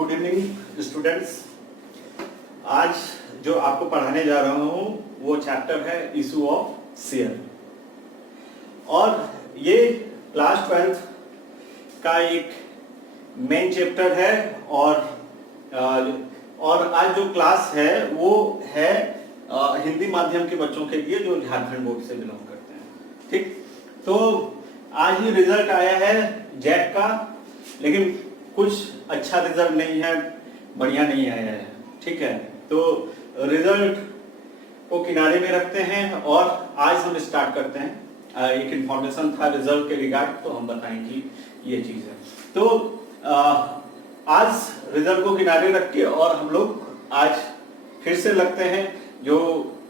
Good evening students. आज जो आपको पढ़ाने जा रहा हूँ वो चैप्टर है इशू ऑफ शेयर, और ये क्लास 12th का एक मेन चैप्टर है। और आज जो क्लास है वो है हिंदी माध्यम के बच्चों के लिए जो झारखंड बोर्ड से बिलोंग करते हैं। ठीक, तो आज ही रिजल्ट आया है जैक का, लेकिन कुछ अच्छा रिजल्ट नहीं है, बढ़िया नहीं आया है। ठीक है, तो रिजल्ट को किनारे में रखते हैं और आज हम स्टार्ट करते हैं। एक इंफॉर्मेशन था रिजल्ट के रिगार्ड, तो हम बताएंगे ये चीज है। तो आज रिजल्ट को किनारे रख के और हम लोग आज फिर से लगते हैं। जो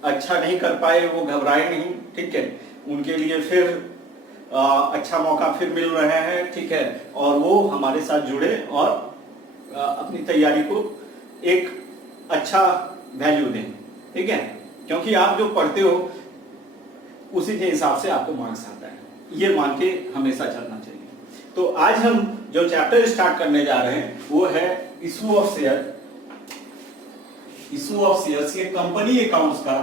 अच्छा नहीं कर पाए वो घबराए नहीं, ठीक है, उनके लिए फिर अच्छा मौका फिर मिल रहा है। ठीक है, और वो हमारे साथ जुड़े और अपनी तैयारी को एक अच्छा वैल्यू दें। ठीक है, क्योंकि आप जो पढ़ते हो उसी के हिसाब से आपको मार्क्स आता है, ये मान के हमेशा चलना चाहिए। तो आज हम जो चैप्टर स्टार्ट करने जा रहे हैं वो है issue of share. Issue of shares ये कंपनी अकाउंट्स का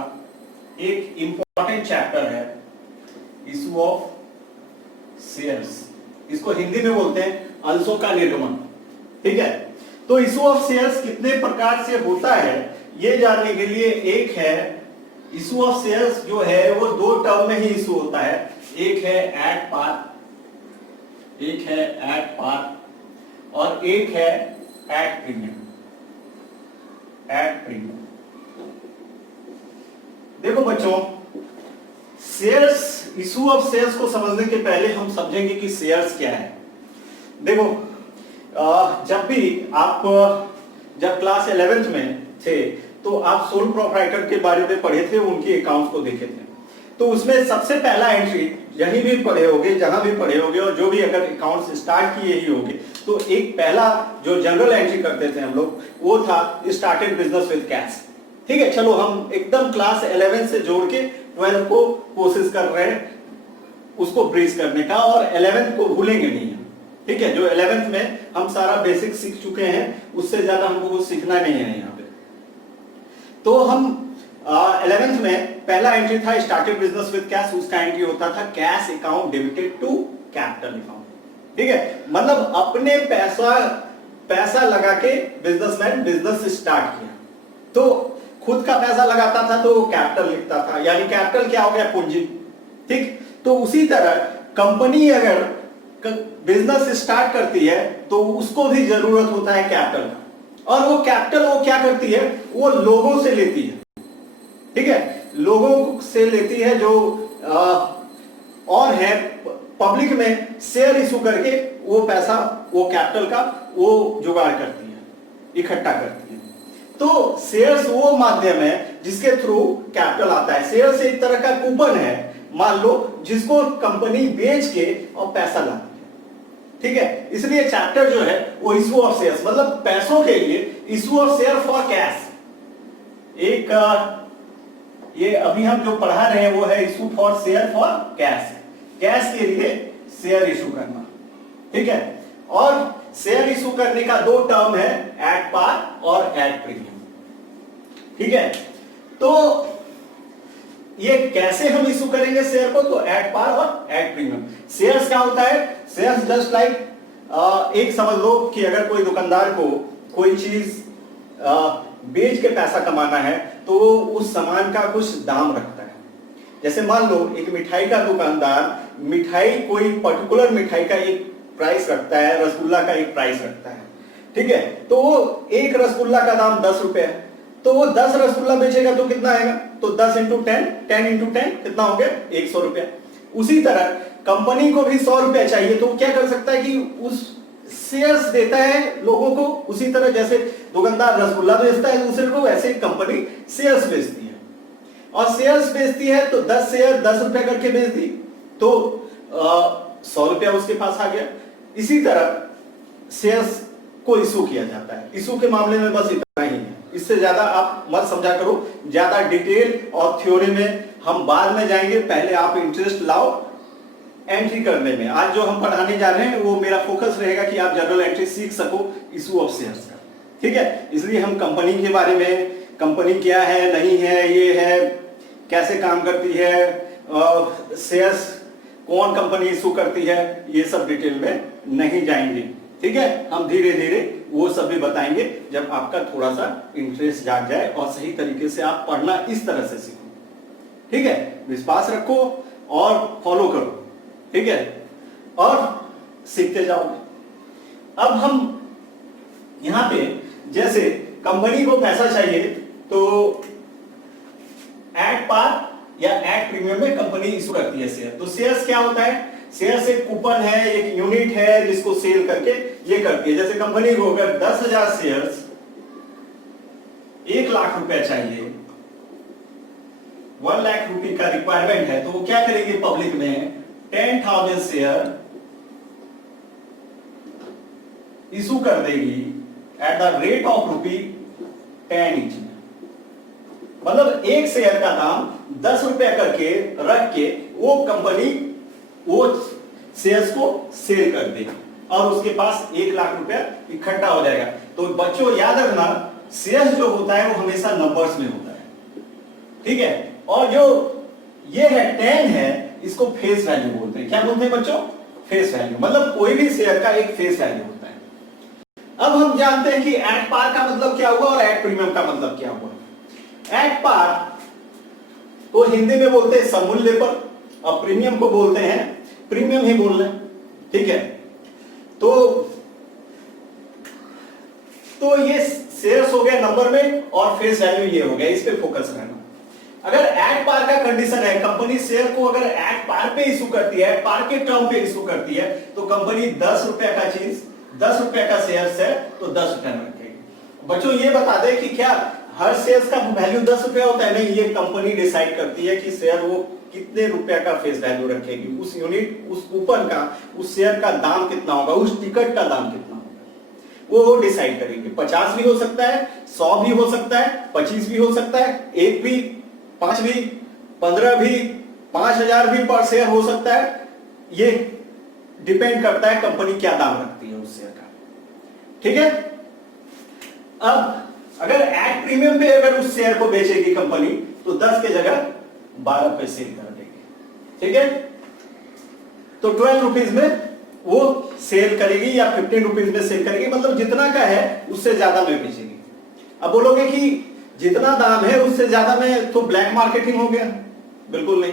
एक इंपॉर्टेंट चैप्टर है। इशू ऑफ शेयर्स, इसको हिंदी में बोलते हैं अंशों का निर्गमन। ठीक है, तो इशू ऑफ शेयर्स कितने प्रकार से होता है ये जानने के लिए एक है इशू ऑफ शेयर्स जो है वो दो टर्म में ही इशू होता है। एक है एट पार, एक है एट पार और एक है एट प्रीमियम। एट प्रीमियम, देखो बच्चों, शेयर्स, इशू ऑफ शेयर्स को समझने के पहले हम समझेंगे कि शेयर्स क्या है। देखो, जब भी आप जब क्लास 11th में थे तो आप सोल प्रोप्राइटर के बारे में पढ़े थे, उनके अकाउंट्स को देखे थे। तो उसमें सबसे पहला एंट्री यहीं भी पढ़े होगे, जहां भी पढ़े होगे, और जो भी अगर अकाउंट्स स्टार्ट किए ही होंगे तो एक पहला जो जनरल एंट्री करते थे हम लोग वो था स्टार्टेड बिजनेस विद कैश। ठीक है, चलो हम एकदम क्लास 11 से जोड़ के 12 को कोशिश कर रहे हैं उसको ब्रीज करने का, और 11th को भूलेंगे नहीं। ठीक है, जो 11th में हम सारा बेसिक सीख चुके हैं उससे ज्यादा हमको कुछ सीखना नहीं है यहाँ पे। तो हम 11th में पहला एंट्री था स्टार्टेड बिजनेस विद कैश, उसका एंट्री होता था cash account debited to capital account. ठीक है, मतलब अपने पैसा लगा के बिजनेसमैन बिजनेस स्टार्ट किया, तो खुद का पैसा लगाता था तो वो कैपिटल लिखता था, यानी कैपिटल क्या हो गया, पूंजी। ठीक, तो उसी तरह कंपनी अगर बिजनेस स्टार्ट करती है तो उसको भी जरूरत होता है कैपिटल का, और वो कैपिटल वो क्या करती है, वो लोगों से लेती है। ठीक है, लोगों से लेती है जो और है पब्लिक में शेयर इशू करके वो पैसा, वो कैपिटल का वो जुगाड़ करती है, इकट्ठा करती है। तो शेयर्स वो माध्यम है जिसके थ्रू कैपिटल आता है। शेयर्स एक तरह का कूपन है, मान लो, जिसको कंपनी बेच के और पैसा लाती है। ठीक है, इसलिए चैप्टर जो है वो इशू ऑफ शेयर्स, मतलब पैसों के लिए issue of share for cash. एक ये अभी हम जो पढ़ा रहे हैं वो है issue for share for cash, cash के लिए शेयर इशू करना। ठीक है, और शेयर इशू करने का दो टर्म है, एट पार और एट प्रीमियम। ठीक है, तो ये कैसे हम इशू करेंगे शेयर को, तो एट पार और एट प्रीमियम। शेयर्स क्या होता है, शेयर्स जस्ट लाइक एक समझ लो कि अगर कोई दुकानदार को कोई चीज बेच के पैसा कमाना है तो वो उस सामान का कुछ दाम रखता है। जैसे मान लो एक मिठाई का दुकानदार मिठाई, कोई पर्टिकुलर मिठाई का एक प्राइस रखता है, रसगुल्ला का एक प्राइस रखता है। ठीक है, तो वो एक रसगुल्ला का दाम 10 रुपए है, तो वो 10 रसगुल्ला बेचेगा तो कितना आएगा, तो 10 इंटू 10, 10 इंटू 10 कितना हो गया, 100 रुपया। उसी तरह कंपनी को भी 100 रुपया चाहिए, तो क्या कर सकता है कि उस शेयर्स देता है लोगों को। उसी तरह जैसे दुकानदार रसगुल्ला बेचता है दूसरे को, वैसे कंपनी शेयर्स बेचती है, और शेयर्स बेचती है तो 10 शेयर 10 रुपया करके बेच दी तो 100 रुपया उसके पास आ गया। इसी तरह शेयर्स को इशू किया जाता है। इशू के मामले में बस इतना ही है, इससे ज्यादा आप मत समझा करो। ज्यादा डिटेल और थ्योरी में हम बाद में जाएंगे, पहले आप इंटरेस्ट लाओ एंट्री करने में। आज जो हम पढ़ाने जा रहे हैं वो मेरा फोकस रहेगा कि आप जनरल एंट्री सीख सको इशू ऑफ शेयर्स का। ठीक है, इसलिए हम कंपनी के बारे में, कंपनी क्या है नहीं है, ये है कैसे काम करती है, शेयर्स कौन कंपनी इशू करती है, ये सब डिटेल में नहीं जाएंगे। ठीक है, हम धीरे धीरे वो सब भी बताएंगे जब आपका थोड़ा सा इंटरेस्ट जाग जाए और सही तरीके से आप पढ़ना इस तरह से सीखो। ठीक है, विश्वास रखो और फॉलो करो। ठीक है, और सीखते जाओगे। अब हम यहां पे जैसे कंपनी को पैसा चाहिए तो एट पार या एट प्रीमियम में कंपनी इशू करती है शेयर। तो शेयर्स क्या होता है, शेयर्स एक कूपन है, एक यूनिट है जिसको सेल करके ये करती है। जैसे कंपनी को अगर 10,000 शेयर्स 1 लाख रुपया चाहिए, 1 लाख रुपए का रिक्वायरमेंट है, तो वो क्या करेगी, पब्लिक में 10,000 शेयर इशू कर देगी at the rate of ₹10 each. मतलब एक शेयर का दाम 10 रुपया करके रख के वो कंपनी वो शेयर्स को सेल कर देगी और उसके पास 1 लाख रुपया इकट्ठा हो जाएगा। तो बच्चों याद रखना, शेयर्स जो होता है वो हमेशा नंबर्स में होता है। ठीक है, और जो ये है 10 है, इसको फेस वैल्यू बोलते हैं। क्या बोलते हैं बच्चों, फेस वैल्यू। मतलब कोई भी शेयर का एक फेस वैल्यू होता है। अब हम जानते हैं कि एट पार का मतलब क्या हुआ और एट प्रीमियम का मतलब क्या हुआ। एट पार को हिंदी में बोलते हैं सममूल्य पर, और प्रीमियम को बोलते हैं, प्रीमियम ही बोल रहे हैं। ठीक है, तो ये शेयर्स हो गया नंबर में और फेस वैल्यू ये हो गया, इस पे फोकस रहना। अगर एट पार का कंडीशन है, कंपनी शेयर को अगर एट पार पे इशू करती है, पार के टर्म पे इशू करती है, तो कंपनी 10 रुपए का चीज, 10 रुपए का शेयर्स है तो 10 रुपए में रखेगी। बच्चों ये बता दे कि क्या हर शेयर्स का वैल्यू 10 रुपया होता है? नहीं, ये कंपनी डिसाइड करती है कि शेयर वो कितने रुपए का फेस वैल्यू रखेगी, उस यूनिट, उस कूपन का, उस शेयर का दाम कितना होगा, उस टिकट का दाम कितना होगा, वो डिसाइड करेंगे। 50 भी हो सकता है, 100 भी हो सकता है, 25 भी हो सकता है, 1 भी, 5 भी, 15 भी, 5,000 भी पर शेयर हो सकता है। ये डिपेंड करता है कंपनी क्या दाम रखती है उस शेयर का। ठीक है, अब अगर एट प्रीमियम पे अगर उस शेयर को बेचेगी कंपनी तो 10 के जगह 12 पे सेल कर देगी। ठीक है, तो 12 रुपीज में वो सेल करेगी या 15 रुपीज में सेल करेगी, मतलब जितना का है उससे ज्यादा में बेचेगी। अब बोलोगे कि जितना दाम है उससे ज्यादा में तो ब्लैक मार्केटिंग हो गया, बिल्कुल नहीं।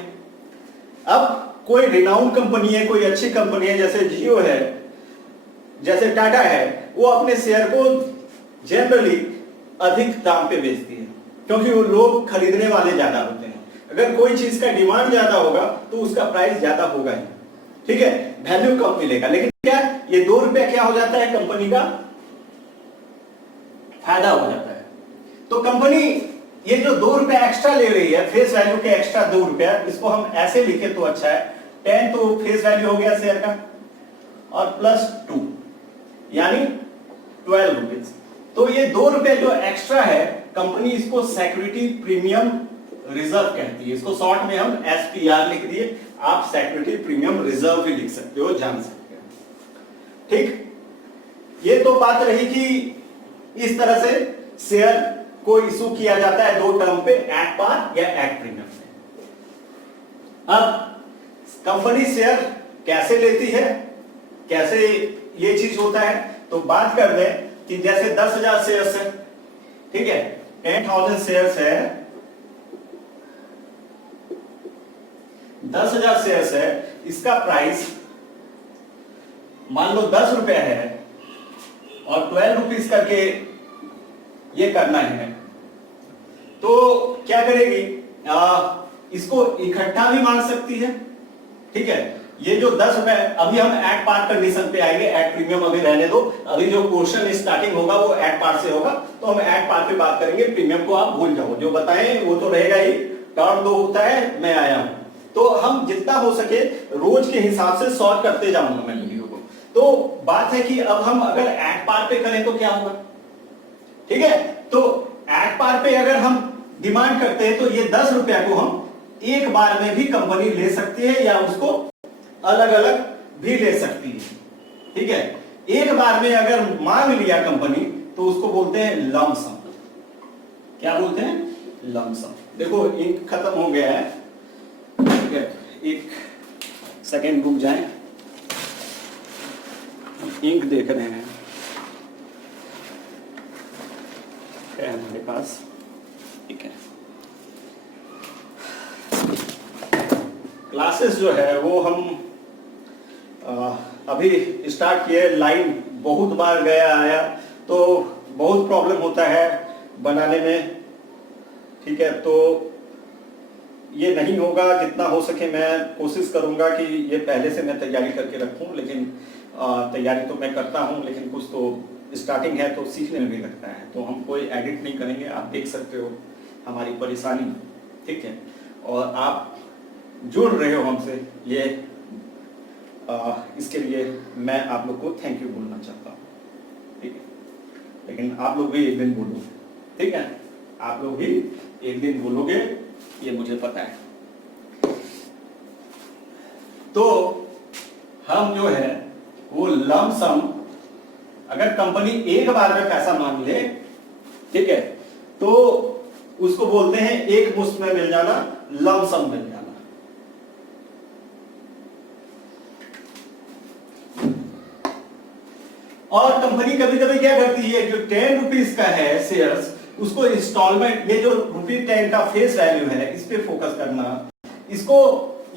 अब कोई रिनाउंड कंपनी है, कोई अच्छी कंपनी है, जैसे जियो है, जैसे टाटा है, वो अपने शेयर को जनरली अधिक दाम पे बेचती है क्योंकि वो लोग खरीदने वाले ज्यादा होते हैं। अगर कोई चीज का डिमांड ज्यादा होगा तो उसका प्राइस ज्यादा होगा ही। ठीक है, वैल्यू कम मिलेगा, लेकिन क्या ये 2 रुपया क्या हो जाता है, कंपनी का फायदा हो जाता है। तो कंपनी ये जो 2 रुपया एक्स्ट्रा ले रही है, फेस वैल्यू के एक्स्ट्रा 2 रुपया, इसको हम ऐसे लिखे तो अच्छा है। 10 तो फेस वैल्यू हो गया शेयर का और +2 यानी 12 रुपीज। तो ये 2 रुपए जो एक्स्ट्रा है, कंपनी इसको सिक्योरिटी प्रीमियम रिजर्व कहती है। इसको शॉर्ट में हम SPR लिख दिए, आप सिक्योरिटी प्रीमियम रिजर्व भी लिख सकते हो, जान सकते हो। ठीक, ये तो बात रही कि इस तरह से शेयर को इशू किया जाता है 2 टर्म पे, एट पार या एट प्रीमियम में। अब कंपनी शेयर कैसे लेती है, कैसे ये चीज होता है, तो बात कर दें कि जैसे 10,000 शेयर्स है, ठीक है, 10,000 शेयर्स है, 10,000 शेयर्स है, इसका प्राइस मान लो 10 रुपया है और 12 रुपीज करके ये करना है, तो क्या करेगी, इसको इकट्ठा भी मान सकती है। ठीक है, ये जो 10 रुपए, अभी हम एट पार कंडीशन पे आएंगे, एट प्रीमियम अभी रहने दो, अभी जो क्वेश्चन स्टार्टिंग होगा वो एट पार से होगा, तो हम एट पार पे बात करेंगे। प्रीमियम को आप भूल जाओ, जो बताएं वो तो रहेगा ही, टर्म 2 होता है, मैं आया हूं, तो हम जितना हो सके रोज के हिसाब से सॉर्ट करते जाऊंगा मैं वीडियो को। तो बात है कि अब हम अगर एट पार पे करें तो क्या होगा। ठीक है, तो एट पार पे अगर हम डिमांड करते हैं तो ये 10 रुपया को हम एक बार में भी कंपनी ले सकती है या उसको अलग अलग भी ले सकती है। ठीक है, एक बार में अगर मांग लिया कंपनी तो उसको बोलते हैं लमसम। क्या बोलते हैं? लमसम। देखो इंक खत्म हो गया है, ठीक है, एक सेकेंड रुक जाए, इंक देख रहे हैं है हमारे पास, ठीक है। क्लासेस जो है वो हम अभी स्टार्ट किए, लाइन बहुत बार गया आया तो बहुत प्रॉब्लम होता है बनाने में, ठीक है। तो ये नहीं होगा, जितना हो सके मैं कोशिश करूंगा कि ये पहले से मैं तैयारी करके रखूं, लेकिन तैयारी तो मैं करता हूं, लेकिन कुछ तो स्टार्टिंग है तो सीखने में भी लगता है, तो हम कोई एडिट नहीं करेंगे। आप देख सकते हो हमारी परेशानी, ठीक है, और आप जुड़ रहे हो हमसे, ये इसके लिए मैं आप लोग को थैंक यू बोलना चाहता हूँ, ठीक है। लेकिन आप लोग भी एक दिन बोलोगे, ठीक है, आप लोग भी एक दिन बोलोगे, ये मुझे पता है। तो हम जो है वो लमसम, अगर कंपनी एक बार में पैसा मांग ले, ठीक है, तो उसको बोलते हैं एक मुश्त में मिल जाना, लमसम मिल जाना। और कंपनी कभी कभी क्या करती है, जो 10 रुपीज का है शेयर्स, उसको इंस्टॉलमेंट, ये जो ₹10 का फेस वैल्यू है, इस पे फोकस करना, इसको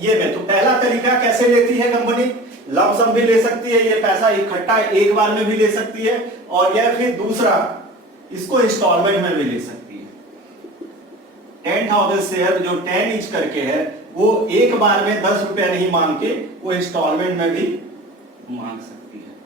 ये में तो पहला तरीका कैसे लेती है कंपनी, लमसम भी ले सकती है, ये पैसा इकट्ठा एक बार में भी ले सकती है, और यह फिर दूसरा इसको इंस्टॉलमेंट में भी ले सकती है। 10,000 शेयर जो 10 ईच करके है, वो एक बार में 10 रुपया नहीं मांग के वो इंस्टॉलमेंट में भी मांग सकती है।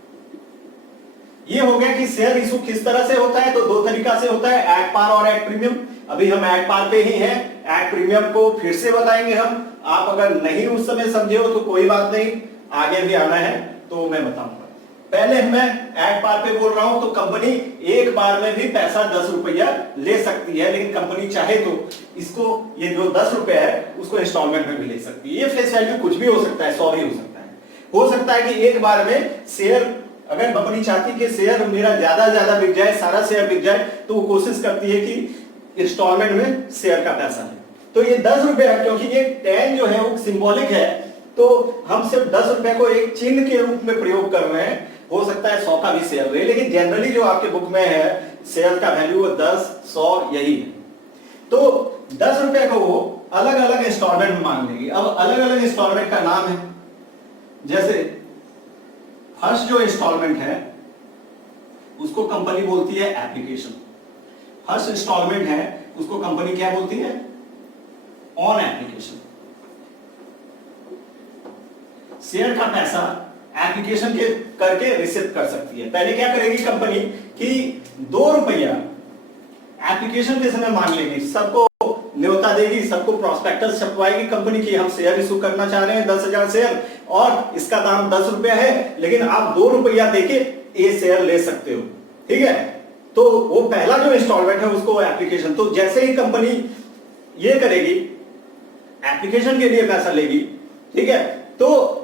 ये हो गया कि शेयर इशू किस तरह से होता है, तो दो तरीका से होता है, एट पार और एट प्रीमियम। अभी हम एट पार पे ही हैं, एट प्रीमियम को फिर से बताएंगे हम। आप अगर नहीं उस समय समझे हो तो कोई बात नहीं, आगे भी आना है तो मैं बताऊंगा। पहले मैं एट पार पे बोल रहा हूं, तो कंपनी एक बार में भी पैसा 10 रुपया ले सकती है, लेकिन कंपनी चाहे तो इसको, ये जो 10 रुपया है उसको इंस्टॉलमेंट में भी ले सकती है। ये फेस वैल्यू कुछ भी हो सकता है, 100 भी हो सकता है। हो सकता है कि एक बार में शेयर, अगर कंपनी चाहती कि शेयर मेरा ज्यादा बिक जाए, सारा शेयर बिक जाए, तो वो कोशिश करती है कि इंस्टॉलमेंट में शेयर का पैसा है। तो ये 10 रुपया, क्योंकि ये 10 जो है वो सिंबॉलिक है, तो हम सिर्फ 10 रुपए को एक चिन्ह के रूप में प्रयोग कर रहे हैं। हो सकता है 100 का भी शेयर रहे, लेकिन जनरली जो आपके बुक में है शेयर का वैल्यू 10, 100 यही है। तो 10 रुपए को वो अलग अलग इंस्टॉलमेंट में मांग लेगी। अब अलग अलग इंस्टॉलमेंट का नाम है, जैसे फर्स्ट जो इंस्टॉलमेंट है उसको कंपनी बोलती है एप्लीकेशन। फर्स्ट इंस्टॉलमेंट है उसको कंपनी क्या बोलती है, ऑन एप्लीकेशन। शेयर का पैसा एप्लीकेशन के करके रिसीव कर सकती है। पहले क्या करेगी कंपनी कि 2 रुपया एप्लीकेशन के समय मांग लेगी, सबको न्योता देगी, सबको प्रोस्पेक्टस छपवाएगी कंपनी की, हम शेयर इशू करना चाह रहे हैं 10,000 शेयर, और इसका दाम 10 रुपया है, लेकिन आप 2 रुपया देके ये शेयर ले सकते हो, ठीक है। तो वो पहला जो इंस्टॉलमेंट है उसको एप्लीकेशन। तो जैसे ही कंपनी ये करेगी, एप्लीकेशन के लिए पैसा लेगी, ठीक है, तो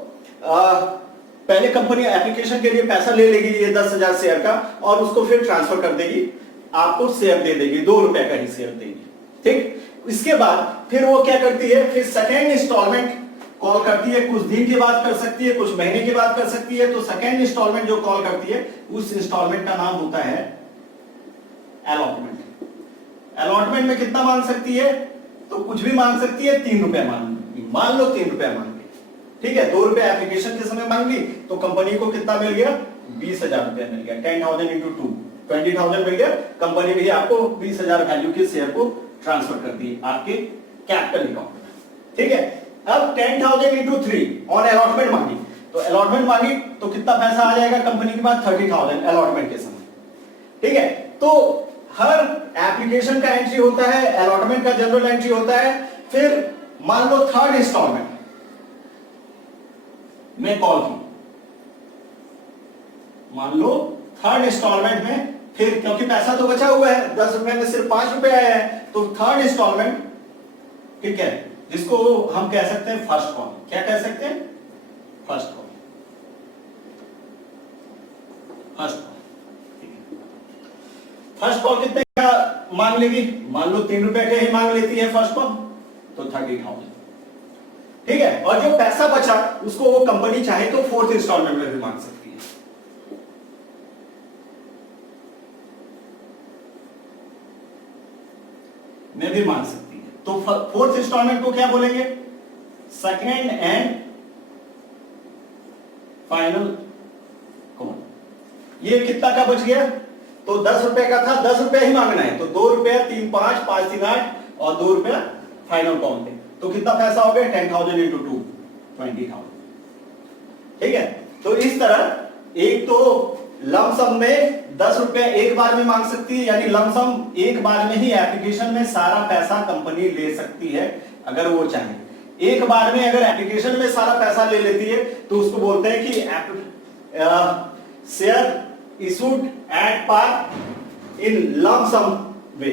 पहले कंपनी एप्लीकेशन के लिए पैसा ले लेगी ये 10,000 शेयर का, और उसको फिर ट्रांसफर कर देगी, आपको शेयर दे देगी, 2 रुपए का ही शेयर देगी, ठीक। इसके बाद फिर वो क्या करती है, फिर सेकेंड इंस्टॉलमेंट कॉल करती है, कुछ दिन के बाद कर सकती है, कुछ महीने के बाद कर सकती है। तो सेकेंड इंस्टॉलमेंट जो कॉल करती है, उस इंस्टॉलमेंट का नाम होता है अलॉटमेंट। अलॉटमेंट में कितना मांग सकती है, तो कुछ भी मांग सकती है, 3 रुपया मान लो 3 रुपया मांग ली, ठीक है। 2 रुपया एप्लीकेशन के समय मांग ली, तो कंपनी को कितना मिल गया, 20,000 रुपया मिल गया। 10,000 इंटू 2, 20,000 मिल गया। कंपनी भी आपको 20,000 वैल्यू के शेयर को ट्रांसफर कर दी आपके कैपिटल अकाउंट में, ठीक है। अब 10,000 इंटू 3 ऑन अलॉटमेंट मांगी, तो अलॉटमेंट मांगी तो कितना पैसा आ जाएगा कंपनी के पास, 30,000 अलॉटमेंट के समय, ठीक है। तो हर एप्लीकेशन का एंट्री होता है, अलॉटमेंट का जनरल एंट्री होता है। फिर मान लो थर्ड इंस्टॉलमेंट में कॉल की, मान लो थर्ड इंस्टॉलमेंट में, फिर क्योंकि पैसा तो बचा हुआ है, 10 रुपए में सिर्फ 5 रुपए आया है, तो थर्ड इंस्टॉलमेंट, ठीक है, जिसको हम कह सकते हैं फर्स्ट कॉल। क्या कह सकते हैं, फर्स्ट कॉल, फर्स्ट कॉल, ठीक है। फर्स्ट कॉल कितने का मांग लेगी, मान लो 3 रुपए के ही मांग लेती है फर्स्ट कॉल, तो 30,000, ठीक है। और जो पैसा बचा उसको वो कंपनी चाहे तो 4th इंस्टॉलमेंट में भी मांग सकती है। में भी मांग सकती है। तो 4th इंस्टॉलमेंट को क्या बोलेंगे, सेकेंड एंड फाइनल कॉल। ये कितना का बच गया, तो 10 रुपए का था, 10 रुपए ही मांगना है, तो 2 रुपया 3 5 5 3 8 और 2 रुपया फाइनल कॉल थे, तो कितना पैसा हो गया 10,000 इंटू 2 20,000, ठीक है। तो इस तरह एक तो लमसम में 10 रुपए एक बार में मांग सकती है, यानी लमसम एक बार में ही एप्लीकेशन में सारा पैसा कंपनी ले सकती है अगर वो चाहे। एक बार में अगर एप्लीकेशन में सारा पैसा ले लेती है तो उसको बोलते हैं कि share issued at par in lump sum way,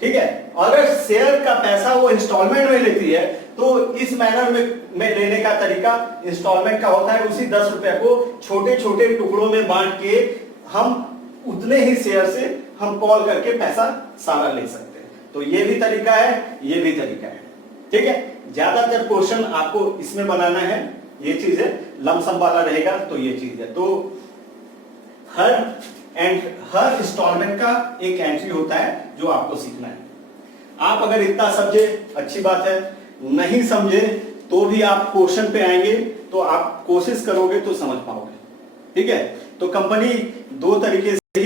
ठीक है। अगर शेयर का पैसा वो इंस्टॉलमेंट में लेती है तो इस मैनर में लेने का तरीका इंस्टॉलमेंट का होता है, उसी 10 रुपए को छोटे छोटे टुकड़ों में बांट के हम उतने ही शेयर से हम कॉल करके पैसा सारा ले सकते हैं। तो ये भी तरीका है, ये भी तरीका है, ठीक है। ज्यादातर क्वेश्चन आपको इसमें बनाना है, ये चीज है, लमसम वाला रहेगा तो ये चीज है। तो हर इंस्टॉलमेंट का एक एंट्री होता है जो आपको सीखना है। आप अगर इतना समझे अच्छी बात है, नहीं समझे तो भी आप क्वेश्चन पे आएंगे तो आप कोशिश करोगे तो समझ पाओगे, ठीक है। तो कंपनी दो तरीके से ही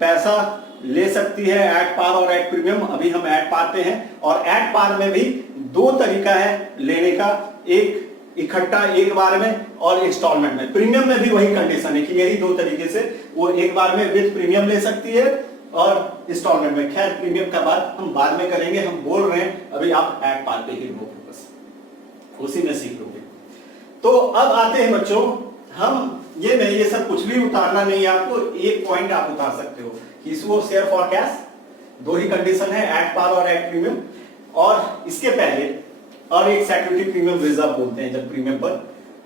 पैसा ले सकती है, एट पार और एट प्रीमियम। अभी हम एट पार पे हैं, और एट पार में भी दो तरीका है लेने का, एक इकट्ठा एक बार में और इंस्टॉलमेंट में। प्रीमियम में भी वही कंडीशन है कि यही दो तरीके से वो एक बार में विद प्रीमियम ले सकती है और इंस्टॉलमेंट में। खैर प्रीमियम का बात हम बाद में करेंगे, हम बोल रहे हैं अभी आप एट पार पे ही रहो, फोकस उसी में सीख लोगे। तो अब आते हैं बच्चों, हम ये नहीं, ये सब कुछ भी उतारना नहीं है आपको, एक पॉइंट आप उतार सकते हो कि इशू शेयर फॉर कैश, दो ही कंडीशन है, एट पार और एट प्रीमियम। और इसके पहले और एक सिक्योरिटी प्रीमियम रिजर्व बोलते हैं, जब प्रीमियम पर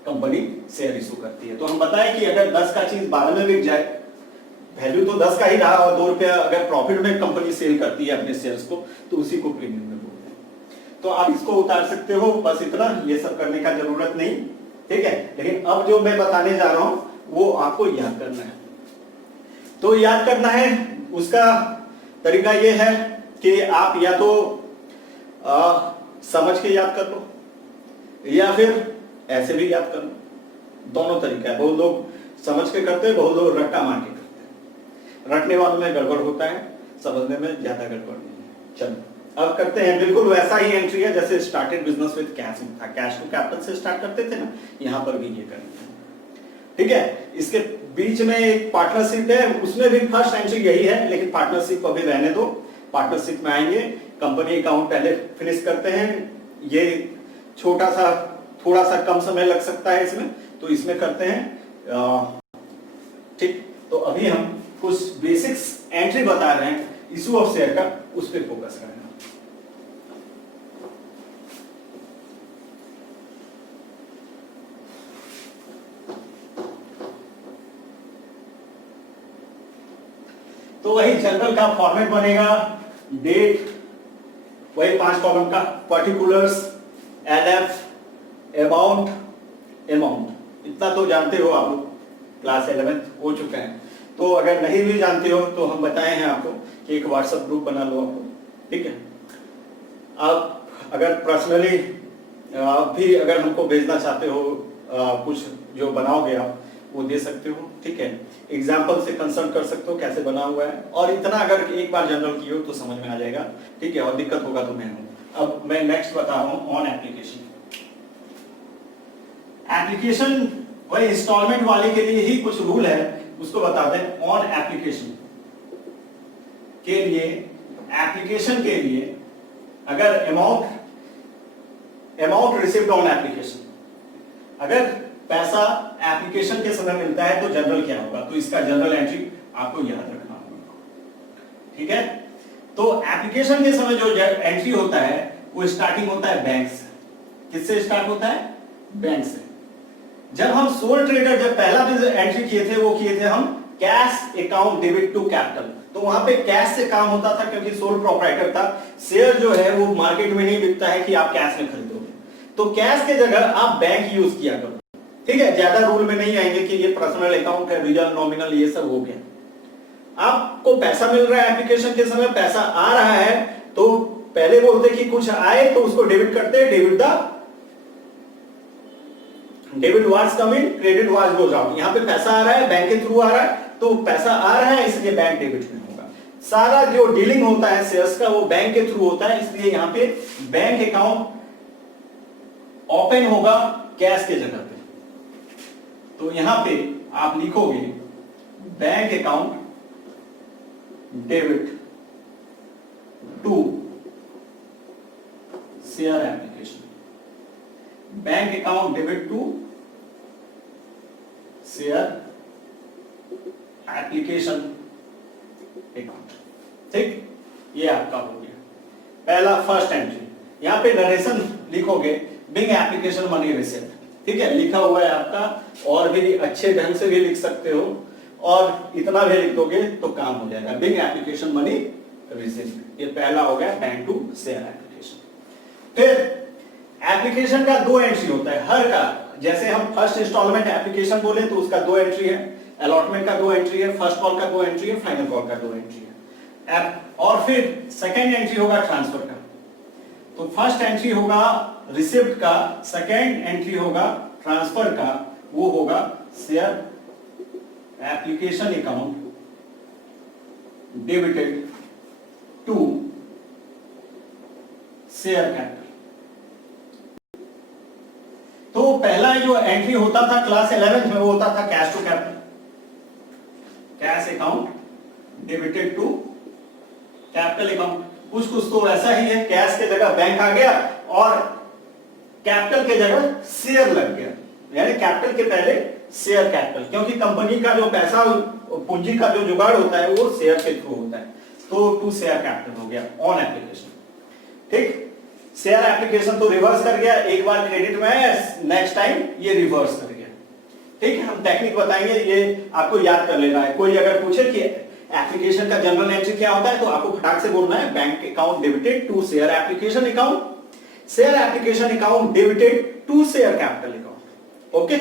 कंपनी शेयर इशू करती है। तो हम बताएं कि अगर 10 का चीज 12 में बिक जाए, वैल्यू तो 10 का ही रहा और 2 रुपया अगर प्रॉफिट में कंपनी सेल करती है अपने शेयर्स को, तो उसी को प्रीमियम में बोलते हैं। तो आप इसको उतार सकते हो, बस इतना, ये सब करने का जरूरत नहीं, ठीक है। लेकिन अब जो मैं बताने जा रहा हूं वो आपको याद करना है। तो याद करना है, उसका तरीका ये है कि आप या तो समझ के याद कर लो या फिर ऐसे भी याद कर लो, दोनों तरीका है। बहुत लोग समझ के करते हैं, बहुत लोग रट्टा मार के करते हैं। रटने वालों में गड़बड़ होता है, समझने में ज्यादा गड़बड़ नहीं है। चलो अब करते हैं, बिल्कुल वैसा ही एंट्री है जैसे स्टार्टेड बिजनेस विद कैश में था, कैश टू कैपिटल से स्टार्ट करते थे ना, यहां पर भी ये करना है, ठीक है। इसके बीच में एक पार्टनरशिप है, उसमें भी फर्स्ट एंट्री यही है, लेकिन पार्टनरशिप अभी रहने दो, पार्टनरशिप में आएंगे। कंपनी अकाउंट पहले फिनिश करते हैं, ये छोटा सा थोड़ा सा कम समय लग सकता है इसमें, तो इसमें करते हैं, ठीक। तो अभी हम कुछ बेसिक्स एंट्री बता रहे हैं इशू ऑफ शेयर का, उस पर फोकस करना। तो वही जनरल का फॉर्मेट बनेगा, डेट, वही 5 कॉलम का, पर्टिकुलर्स, एलएफ, अमाउंट, इतना तो जानते हो आप लोग, क्लास 11 हो चुके हैं। तो अगर नहीं भी जानते हो तो हम बताए हैं आपको कि एक व्हाट्सएप ग्रुप बना लो आपको, ठीक है। आप अगर पर्सनली भी अगर हमको भेजना चाहते हो, कुछ जो बनाओगे आप वो दे सकते हो, ठीक है। एग्जाम्पल से कंसल्ट कर सकते हो कैसे बना हुआ है, और इतना अगर एक बार जनरल किए हो तो समझ में आ जाएगा, ठीक है। और दिक्कत होगा तो मैं हूं। अब मैं नेक्स्ट बता रहा हूं ऑन एप्लीकेशन। एप्लीकेशन वही इंस्टॉलमेंट वाले के लिए ही कुछ रूल है, उसको बता दें। ऑन एप्लीकेशन के लिए, एप्लीकेशन के लिए अगर अमाउंट रिसीव्ड ऑन एप्लीकेशन, अगर पैसा एप्लीकेशन के समय मिलता है तो जनरल क्या होगा, तो इसका जनरल एंट्री आपको याद रखना होगा, ठीक है। तो एप्लीकेशन के समय जो एंट्री होता है वो स्टार्टिंग होता है बैंक से। किससे स्टार्ट होता है? बैंक से। जब हम सोल ट्रेडर, जब पहला भी एंट्री किए थे वो किए थे हम cash account debit to capital. तो वहां पे कैश से काम होता था क्योंकि सोल प्रोप्राइटर था। शेयर जो है वो मार्केट में नहीं बिकता है कि आप कैश में खरीदोगे, तो कैश के जगह आप बैंक यूज किया करो। ठीक है, ज्यादा रूल में नहीं आएंगे कि ये पर्सनल अकाउंट है, रियल नॉमिनल ये सब हो गया। आपको पैसा मिल रहा है एप्लीकेशन के समय, पैसा आ रहा है, तो पहले बोलते कि कुछ आए तो उसको डेबिट करते हैं, debit was come in, credit was goes out. यहां पे पैसा आ रहा है, बैंक के थ्रू आ रहा है, तो पैसा आ रहा है इसलिए बैंक डेबिट में होगा। सारा जो डीलिंग होता है शेयर्स का वो बैंक के थ्रू होता है, इसलिए यहां पे बैंक अकाउंट ओपन होगा कैश के जगह पे। तो यहां पे आप लिखोगे bank account debit to share application, bank account debit to share application account. ठीक, ये आपका हो गया पहला फर्स्ट एंट्री। यहां पे नरेशन लिखोगे बिंग एप्लीकेशन मनी रिसीव्ड। ठीक है, लिखा हुआ है आपका, और भी अच्छे ढंग से भी लिख सकते हो, और इतना भी लिख दोगे तो काम हो जाएगा। बिंग एप्लीकेशन मनी रिसीव्ड, ये पहला हो गया बैंक टू शेयर एप्लीकेशन। फिर एप्लीकेशन का दो एंट्री होता है हर का, जैसे हम फर्स्ट इंस्टॉलमेंट एप्लीकेशन बोले तो उसका दो एंट्री है, अलॉटमेंट का दो एंट्री है, फर्स्ट कॉल का दो एंट्री है, फाइनल कॉल का दो एंट्री है। और फिर सेकेंड एंट्री होगा ट्रांसफर का। तो फर्स्ट एंट्री होगा रिसिप्ट का, सेकेंड एंट्री होगा ट्रांसफर का, वो होगा share application account debited to share capital. तो पहला जो एंट्री होता था क्लास 11th में वो होता था cash to capital, cash account debited to capital account. कुछ कुछ तो ऐसा ही है, कैश के जगह बैंक आ गया और कैपिटल के जगह शेयर लग गया, यानी कैपिटल के पहले शेयर कैपिटल, क्योंकि कंपनी का जो पैसा पूंजी का जो जुगाड़ होता है वो शेयर के थ्रू होता है, तो टू शेयर कैपिटल हो गया ऑन एप्लीकेशन। ठीक, शेयर एप्लीकेशन तो रिवर्स कर गया, एक बार क्रेडिट में है, नेक्स्ट टाइम ये रिवर्स कर गया। ठीक है, हम टेक्निक बताएंगे, ये आपको याद कर लेना है। कोई अगर पूछे कि एप्लीकेशन का जनरल एंट्री क्या होता है तो आपको फटाक से बोलना है bank account debited to share application account, share application account debited to share capital account. Okay,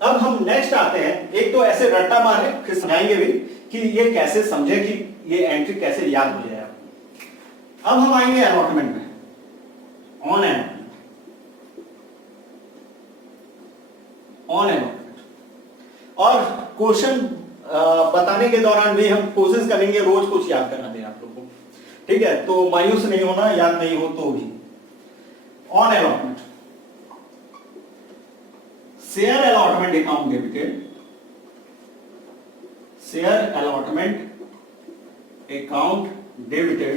अब हम नेक्स्ट आते हैं। एक तो ऐसे रट्टा मारे, फिर समझाएंगे भी कि ये कैसे समझे कि ये एंट्री कैसे याद हो जाए। अब हम आएंगे अलॉटमेंट में, ऑन अलॉटमेंट, और क्वेश्चन बताने के दौरान भी हम कोशिश करेंगे रोज कुछ याद करना दे आप लोगों को। ठीक है, तो मायूस नहीं होना, याद नहीं हो तो भी। On allotment, share allotment account debited, share allotment account debited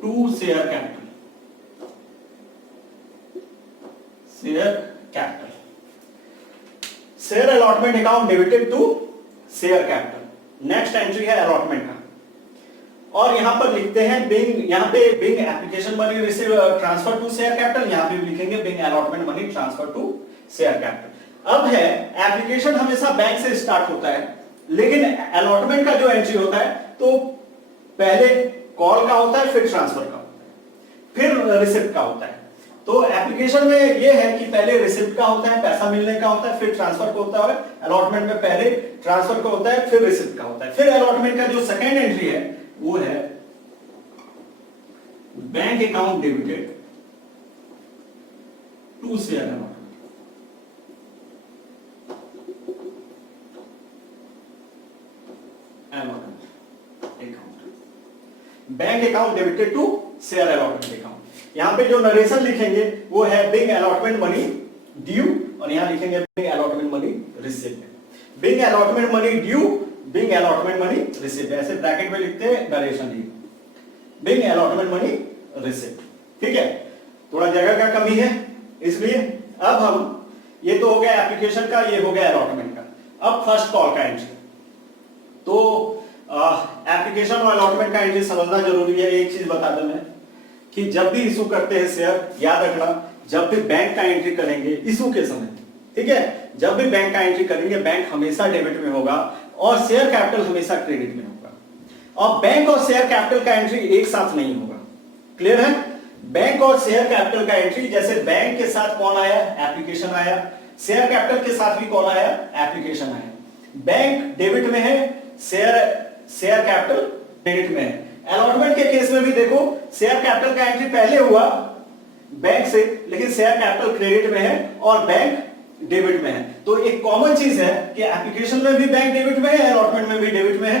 to share capital, share capital, share allotment account debited to share capital. Next entry है अलॉटमेंट का, और यहां पर लिखते हैं बिंग, यहां पे being application money receive transfer to share capital, यहां पे भी लिखेंगे being allotment money transfer to share capital. अब है एप्लीकेशन हमेशा बैंक से स्टार्ट होता है, लेकिन अलॉटमेंट का जो एंट्री होता है तो पहले कॉल का होता है, फिर ट्रांसफर का होता है, फिर रिसिप्ट का होता है। तो एप्लीकेशन में ये है कि पहले रिसिप्ट का होता है, पैसा मिलने का होता है, फिर ट्रांसफर का होता है। अलॉटमेंट में पहले ट्रांसफर का होता है, फिर रिसिप्ट का होता है। फिर अलॉटमेंट का जो सेकेंड एंट्री है वो है bank account debited to share allotment, bank account debited to share allotment account. यहां पे जो नरेशन लिखेंगे वो है बिंग अलॉटमेंट मनी ड्यू, और यहां लिखेंगे being allotment money received. Being allotment money due, being allotment money received, ऐसे ब्रैकेट में लिखते हैं नरेशन ही, बिंग अलॉटमेंट मनी रिसीव्ड। ठीक है, थोड़ा जगह का कमी है इसलिए। अब हम, ये तो हो गया एप्लीकेशन का, ये हो गया अलॉटमेंट का। अब फर्स्ट कॉल का एंट्री, तो एप्लीकेशन और अलॉटमेंट का एंट्री समझना जरूरी है। एक चीज बता दूं मैं कि जब भी इशू करते हैं शेयर, याद रखना जब भी बैंक का एंट्री करेंगे इशू के समय, ठीक है, जब भी बैंक का एंट्री करेंगे बैंक हमेशा डेबिट में होगा और शेयर कैपिटल हमेशा क्रेडिट में होगा। और बैंक और शेयर कैपिटल का एंट्री एक साथ नहीं होगा। क्लियर है? बैंक और शेयर कैपिटल का एंट्री, जैसे बैंक के साथ कौन आया? एप्लीकेशन आया। शेयर कैपिटल के साथ भी कौन आया? एप्लीकेशन आया। बैंक डेबिट में है, शेयर कैपिटल क्रेडिट में है। अलॉटमेंट के केस में भी देखो, शेयर कैपिटल का एंट्री पहले हुआ बैंक से, लेकिन शेयर कैपिटल क्रेडिट में है और बैंक डेबिट में है। तो एक कॉमन चीज है कि एप्लीकेशन में भी बैंक डेबिट में है, अलॉटमेंट में भी डेबिट में है।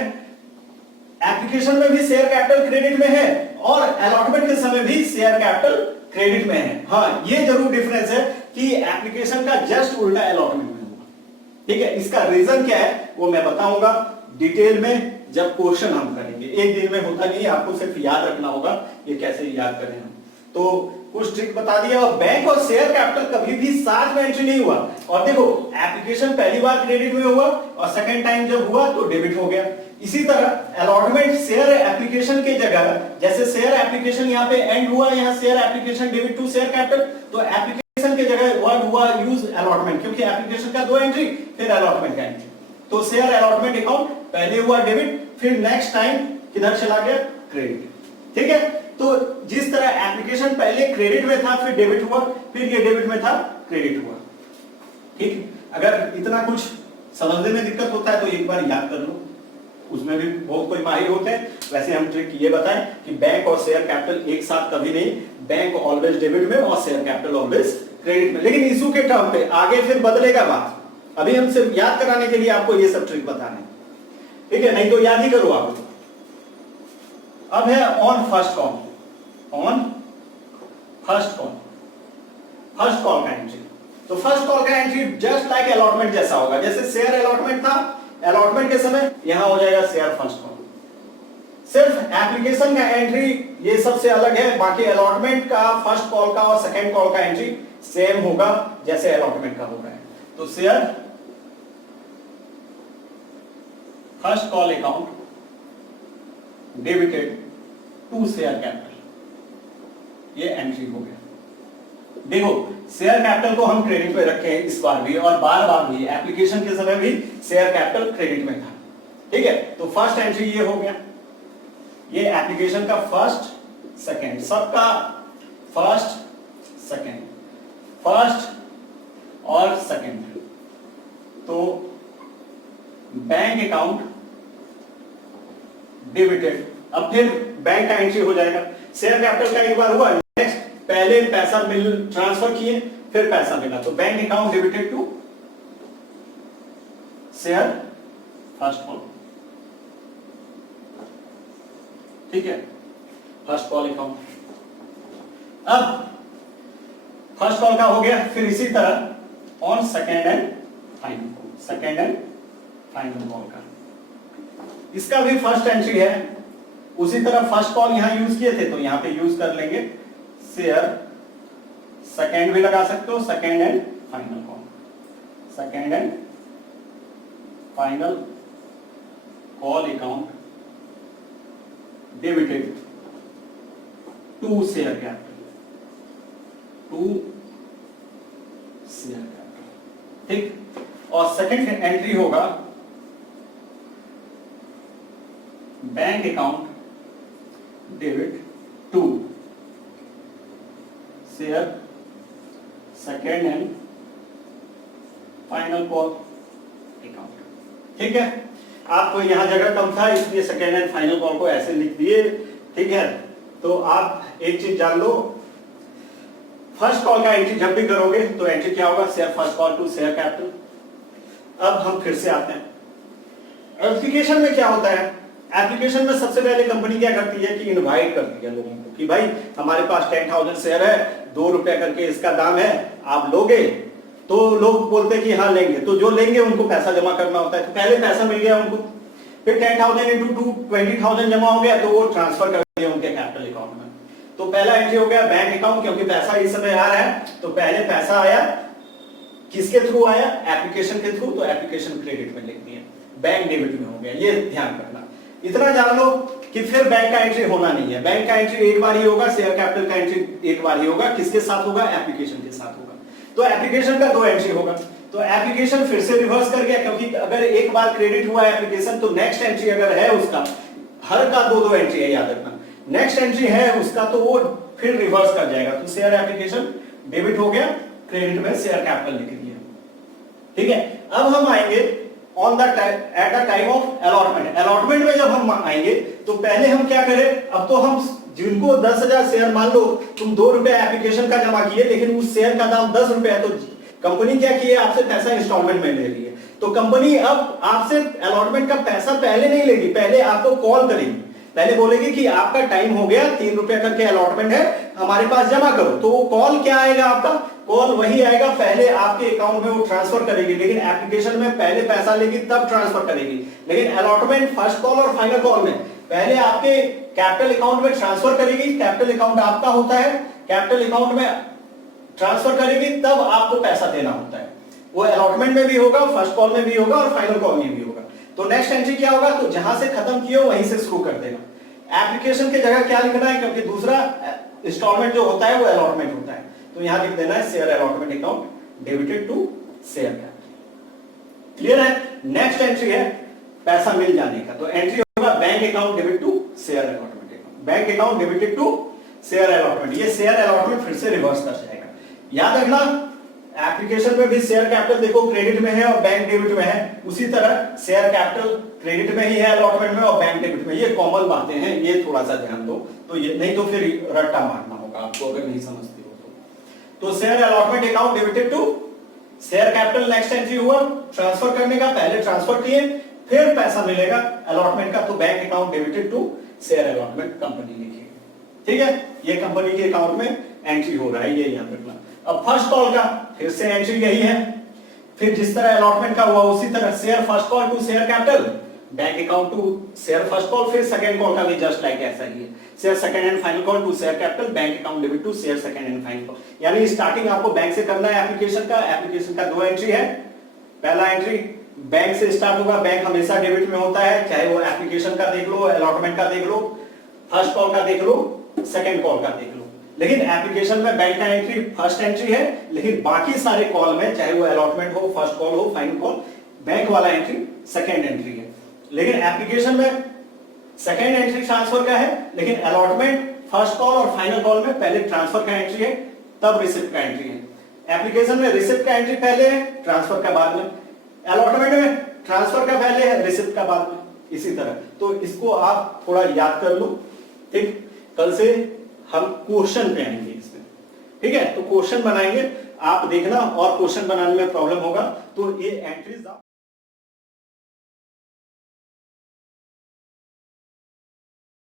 एप्लीकेशन में भी शेयर कैपिटल क्रेडिट में है और अलॉटमेंट के समय भी शेयर कैपिटल क्रेडिट में है। हाँ, ये जरूर डिफरेंस है कि एप्लीकेशन का जस्ट उल्टा अलॉटमेंट में होगा। ठीक है, इसका रीजन क्या है वो मैं बताऊंगा डिटेल में जब क्वेश्चन हम करेंगे। एक दिन में होता नहीं, आपको सिर्फ याद रखना होगा ये कैसे याद करें हम। तो कुछ ट्रिक बता दिया। और बैंक और शेयर कैपिटल कभी भी साथ में एंट्री नहीं हुआ। और देखो, एप्लीकेशन पहली बार क्रेडिट में हुआ और सेकंड टाइम जब हुआ तो डेबिट हो गया। इसी तरह अलॉटमेंट शेयर एप्लीकेशन के जगह, जैसे शेयर एप्लीकेशन यहाँ पे एंड हुआ, यहाँ share application debit to share capital, तो एप्लीकेशन के जगह वर्ड हुआ यूज अलॉटमेंट, क्योंकि एप्लीकेशन का 2 एंट्री फिर अलॉटमेंट का एंट्री। तो शेयर अलॉटमेंट अकाउंट पहले हुआ डेबिट, फिर नेक्स्ट टाइम किधर चला गया? क्रेडिट। ठीक है, तो जिस तरह एप्लीकेशन पहले क्रेडिट में था फिर डेबिट हुआ, फिर ये डेबिट में था फिर हुआ। ठीक, अगर इतना कुछ समझने में दिक्कत होता है तो एक बार याद कर लो, उसमें भी बहुत कोई माहिर होते हैं। वैसे हम ट्रिक ये बताएं कि बैंक और शेयर कैपिटल एक साथ कभी नहीं, बैंक ऑलवेज डेबिट में और शेयर कैपिटल ऑलवेज क्रेडिट में। लेकिन इशू के टर्म पे आगे फिर बदलेगा बात, अभी हम सिर्फ याद कराने के लिए आपको ये सब ट्रिक बताने। ठीक है, नहीं तो याद ही करो आप। अब है on first call, on first call, first call का एंट्री। तो फर्स्ट कॉल का एंट्री जस्ट लाइक अलॉटमेंट जैसा होगा। जैसे शेयर अलॉटमेंट था, अलॉटमेंट के समय यहां हो जाएगा शेयर फर्स्ट कॉल। सिर्फ एप्लीकेशन का एंट्री ये सबसे अलग है, बाकी अलॉटमेंट का, फर्स्ट कॉल का और सेकंड कॉल का एंट्री सेम होगा जैसे अलॉटमेंट का हो रहा है। तो share first call account debited to share capital, ये एंट्री हो गया। देखो, शेयर कैपिटल को हम क्रेडिट पे रखे हैं इस बार भी और बार बार भी, एप्लीकेशन के समय भी शेयर कैपिटल क्रेडिट में था। ठीक है, तो फर्स्ट एंट्री ये हो गया, ये एप्लीकेशन का फर्स्ट सेकंड, सबका फर्स्ट सेकंड, फर्स्ट और सेकंड। तो बैंक अकाउंट डेबिटेड, अब फिर बैंक का एंट्री हो जाएगा। शेयर कैपिटल का एक बार हुआ, नेक्स्ट पहले पैसा मिल ट्रांसफर किए फिर पैसा मिला, तो bank account debited to share first call. ठीक है, फर्स्ट कॉल अकाउंट। अब फर्स्ट कॉल का हो गया, फिर इसी तरह on second and final, second and final call का, इसका भी फर्स्ट एंट्री है। उसी तरह फर्स्ट कॉल यहां यूज किए थे तो यहां पे यूज कर लेंगे शेयर सेकेंड भी लगा सकते हो, second and final call, second and final call account debited to share capital, to share capital. ठीक, और सेकेंड एंट्री होगा bank account debit to share second and final call account. ठीक है, आपको यहां जगह कम था इसलिए सेकेंड एंड फाइनल कॉल को ऐसे लिख दिए। ठीक है, तो आप एक चीज जान लो, फर्स्ट कॉल का एंट्री जब भी करोगे तो एंट्री क्या होगा? Share first call to share capital. अब हम फिर से आते हैं एप्लीकेशन में। क्या होता है एप्लीकेशन में? सबसे पहले कंपनी क्या करती है कि इनवाइट करती है लोगों को कि भाई हमारे पास 10,000 शेयर है, 2 रुपए करके इसका दाम है, आप लोगे? तो लोग बोलते हैं कि हाँ लेंगे, तो जो लेंगे उनको पैसा जमा करना होता है। तो पहले पैसा मिल गया उनको, फिर 10,000 इंटू 2 20,000 जमा हो गया तो वो ट्रांसफर कर दिया उनके कैपिटल अकाउंट में। तो पहला एंट्री हो गया बैंक अकाउंट, क्योंकि पैसा इस समय आ रहा है तो पहले पैसा आया, किसके थ्रू आया? एप्लीकेशन के थ्रू, तो एप्लीकेशन क्रेडिट में लिख दिया, बैंक डेबिट में हो गया। ये ध्यान रखना, इतना जान लो कि फिर बैंक का एंट्री होना नहीं है। बैंक का एंट्री एक बार ही होगा, शेयर कैपिटल का एंट्री एक बार ही होगा। किसके साथ होगा? एप्लीकेशन के साथ होगा। तो एप्लीकेशन का 2 एंट्री होगा, तो एप्लीकेशन फिर से रिवर्स कर गया, क्योंकि अगर एक बार क्रेडिट हुआ एप्लीकेशन तो नेक्स्ट एंट्री अगर है उसका, हर का दो एंट्री है याद रखना, नेक्स्ट एंट्री है उसका तो वो फिर रिवर्स कर जाएगा। तो शेयर एप्लीकेशन डेबिट हो गया, क्रेडिट में शेयर कैपिटल लिख दिया। ठीक है, अब हम आएंगे on the at the time of allotment. Allotment में जब हम आएंगे तो पहले हम क्या करें, अब तो हम जिनको 10,000 शेयर, मान लो तुम 2 रुपए एप्लीकेशन का जमा किए लेकिन उस शेयर का दाम 10 रुपए है, तो कंपनी क्या की है, आपसे पैसा इंस्टॉलमेंट में ले रही है। तो कंपनी अब आपसे अलॉटमेंट का पैसा पहले नहीं लेगी, पहले आपको कॉल करेगी, पहले बोलेगी कि आपका टाइम हो गया, 3 रुपए करके अलॉटमेंट है, हमारे पास जमा करो। तो वो कॉल क्या आएगा, आपका कॉल वही आएगा, पहले आपके अकाउंट में वो ट्रांसफर करेगी, लेकिन एप्लीकेशन में पहले पैसा लेगी तब ट्रांसफर करेगी, लेकिन अलॉटमेंट फर्स्ट कॉल और फाइनल कॉल में पहले आपके कैपिटल अकाउंट में ट्रांसफर करेगी, कैपिटल अकाउंट आपका होता है, कैपिटल अकाउंट में ट्रांसफर करेगी तब आपको पैसा देना होता है। वो अलॉटमेंट में भी होगा, फर्स्ट कॉल में भी होगा और फाइनल कॉल में भी होगा। तो नेक्स्ट एंट्री क्या होगा, तो जहां से खत्म किया वहीं से शुरू कर देना। एप्लीकेशन की जगह क्या लिखना है, क्योंकि दूसरा इंस्टॉलमेंट जो होता है वो अलॉटमेंट होता है, तो यहां लिख देना है share allotment account debited to share capital. Clear है। नेक्स्ट एंट्री है पैसा मिल जाने का, तो एंट्री होगा bank account debit to share allotment account, bank account debited to share allotment. ये शेयर अलॉटमेंट फिर से रिवर्स कर जाएगा। याद रखना एप्लीकेशन में भी शेयर कैपिटल देखो क्रेडिट में है और बैंक डेबिट में है, उसी तरह शेयर कैपिटल क्रेडिट में ही है अलॉटमेंट में और बैंक डेबिट में। ये कॉमन बातें हैं, ये थोड़ा सा ध्यान दो, तो ये नहीं तो फिर रट्टा मारना होगा आपको अगर नहीं समझते हो तो share allotment account debited to share capital. Next entry हुआ ट्रांसफर करने का, पहले ट्रांसफर किए फिर पैसा मिलेगा अलॉटमेंट का, तो bank account debited to share allotment company लिखिए। ठीक है, ये कंपनी के अकाउंट में एंट्री हो रहा है, ये याद रखना। अब फर्स्ट कॉल का फिर से एंट्री यही है, फिर जिस तरह अलॉटमेंट का हुआ उसी तरह share first call to share capital, bank account to share first call, फिर सेकंड कॉल का भी जस्ट लाइक ऐसा ही है, share second and final call to share capital, bank account debit to share second and final call. यानी starting आपको bank से करना है एप्लीकेशन का। एप्लीकेशन का 2 एंट्री है, पहला एंट्री बैंक से स्टार्ट होगा, बैंक हमेशा डेबिट में होता है, चाहे वो एप्लीकेशन का देख लो, अलॉटमेंट का देख लो, फर्स्ट कॉल का देख लो, सेकंड कॉल का देख लो। लेकिन एप्लीकेशन में बैंक का एंट्री फर्स्ट एंट्री है, लेकिन बाकी सारे कॉल में चाहे वो अलॉटमेंट हो, फर्स्ट कॉल हो, फाइनल कॉल, बैंक वाला एंट्री सेकंड एंट्री है। लेकिन एप्लीकेशन में सेकंड एंट्री ट्रांसफर का है, लेकिन अलॉटमेंट फर्स्ट कॉल और फाइनल कॉल में पहले ट्रांसफर का एंट्री है, तब रिसिप्ट का एंट्री है। एप्लीकेशन में रिसिप्ट का एंट्री पहले है, ट्रांसफर का बाद में, अलॉटमेंट में ट्रांसफर का पहले है, रिसिप्ट का बाद में, इसी तरह। तो इसको आप थोड़ा याद कर लो। ठीक, कल से हम क्वेश्चन पे आएंगे इसमें। ठीक है, तो क्वेश्चन बनाएंगे, आप देखना, और क्वेश्चन बनाने में प्रॉब्लम होगा तो ये एंट्रीज